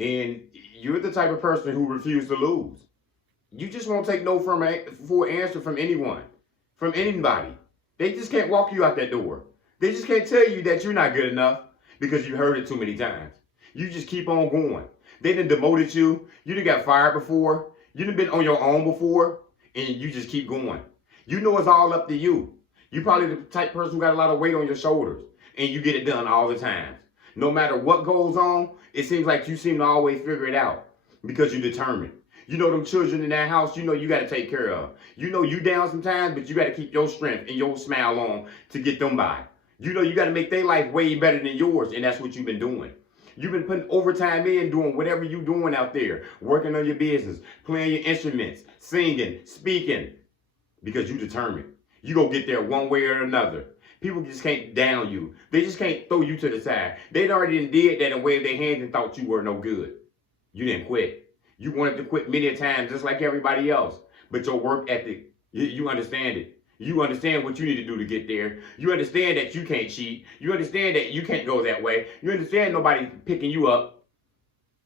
And you're the type of person who refuses to lose. You just won't take no for an answer from anyone, from anybody. They just can't walk you out that door. They just can't tell you that you're not good enough because you heard it too many times. You just keep on going. They done demoted you. You done got fired before. You done been on your own before, and you just keep going. You know it's all up to you. You probably the type of person who got a lot of weight on your shoulders, and you get it done all the time. No matter what goes on, it seems like you seem to always figure it out because you're determined. You know them children in that house, you know you got to take care of. You know you down sometimes, but you got to keep your strength and your smile on to get them by. You know you got to make their life way better than yours, and that's what you've been doing. You've been putting overtime in, doing whatever you're doing out there, working on your business, playing your instruments, singing, speaking, because you're determined. You go get there one way or another. People just can't down you. They just can't throw you to the side. They already did that and waved their hands and thought you were no good. You didn't quit. You wanted to quit many times, just like everybody else. But your work ethic, you understand it. You understand what you need to do to get there. You understand that you can't cheat. You understand that you can't go that way. You understand nobody's picking you up.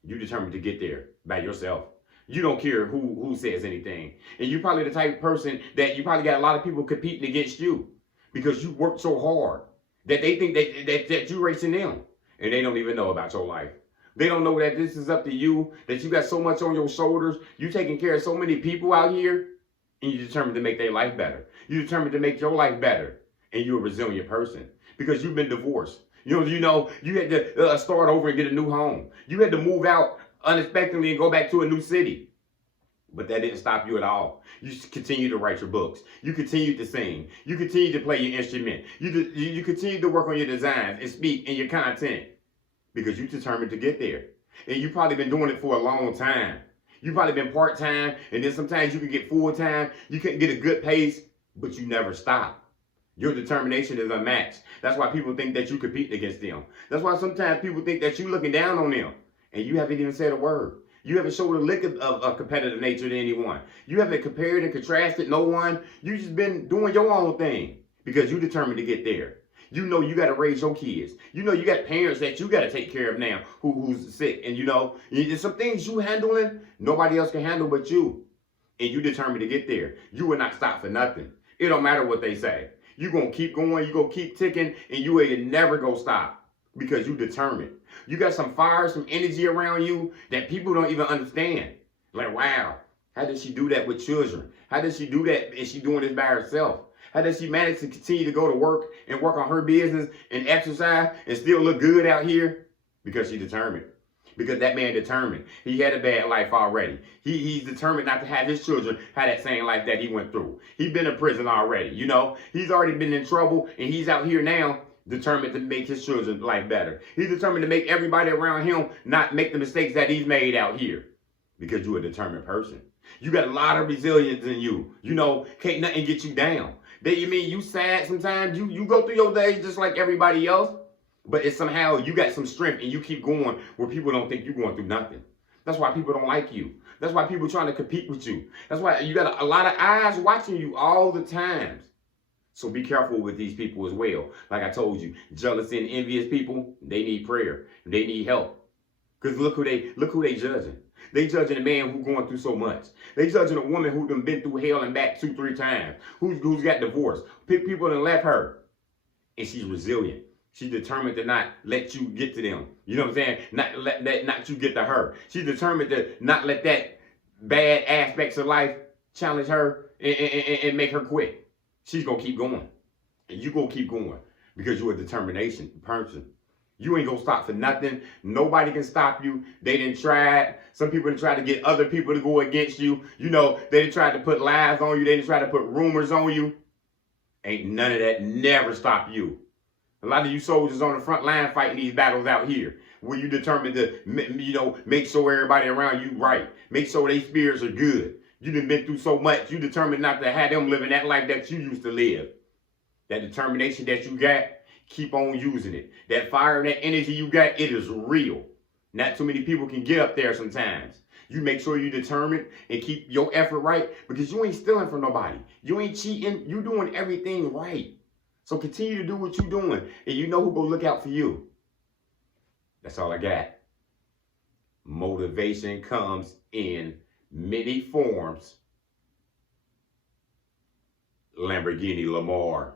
You determined to get there by yourself. You don't care who says anything. And you're probably the type of person that you probably got a lot of people competing against you because you worked so hard that they think that you're racing them. And they don't even know about your life. They don't know that this is up to you, that you got so much on your shoulders. You taking care of so many people out here, and you're determined to make their life better. You're determined to make your life better. And you're a resilient person because you've been divorced. You had to start over and get a new home. You had to move out unexpectedly and go back to a new city. But that didn't stop you at all. You continue to write your books. You continue to sing. You continue to play your instrument. You continue to work on your designs and speak in your content because you determined to get there. And you've probably been doing it for a long time. You've probably been part-time, and then sometimes you can get full-time. You can get a good pace, but you never stop. Your determination is unmatched. That's why people think that you compete against them. That's why sometimes people think that you're looking down on them, and you haven't even said a word. You haven't showed a lick of a competitive nature to anyone. You haven't compared and contrasted no one. You've just been doing your own thing because you're determined to get there. You know you got to raise your kids. You know you got parents that you got to take care of now who's sick. And there's some things you handling nobody else can handle but you. And you determined to get there. You will not stop for nothing. It don't matter what they say. You're going to keep going. You're going to keep ticking. And you ain't never going to stop because you determined. You got some fire, some energy around you that people don't even understand. Like, wow, how does she do that with children? How does she do that and she doing this by herself? How does she manage to continue to go to work and work on her business and exercise and still look good out here? Because she's determined. Because that man determined. He had a bad life already. He's determined not to have his children have that same life that he went through. He's been in prison already, He's already been in trouble, and he's out here now determined to make his children's life better. He's determined to make everybody around him not make the mistakes that he's made out here. Because you're a determined person. You got a lot of resilience in you. Can't nothing get you down. You sad sometimes. You go through your days just like everybody else. But it's somehow you got some strength and you keep going where people don't think you're going through nothing. That's why people don't like you. That's why people trying to compete with you. That's why you got a lot of eyes watching you all the times. So be careful with these people as well. Like I told you, jealous and envious people, they need prayer. They need help. Because look who they judging. They judging a man who's going through so much. They judging a woman who done been through hell and back 2-3 times. Who's got divorced. People done left her. And she's resilient. She's determined to not let you get to them. You know what I'm saying? Not you get to her. She's determined to not let that bad aspects of life challenge her and make her quit. She's going to keep going. And you going to keep going because you're a determination person. You ain't going to stop for nothing. Nobody can stop you. They didn't try it. Some people didn't try to get other people to go against you. They didn't try to put lies on you. They didn't try to put rumors on you. Ain't none of that never stop you. A lot of you soldiers on the front line fighting these battles out here where you determined to, make sure everybody around you right. Make sure their spirits are good. You done been through so much. You determined not to have them living that life that you used to live. That determination that you got, keep on using it. That fire, that energy you got, it is real. Not too many people can get up there sometimes. You make sure you're determined and keep your effort right because you ain't stealing from nobody. You ain't cheating. You doing everything right. So continue to do what you're doing, and you know who gonna look out for you. That's all I got. Motivation comes in many forms. Lamborghini Lamar.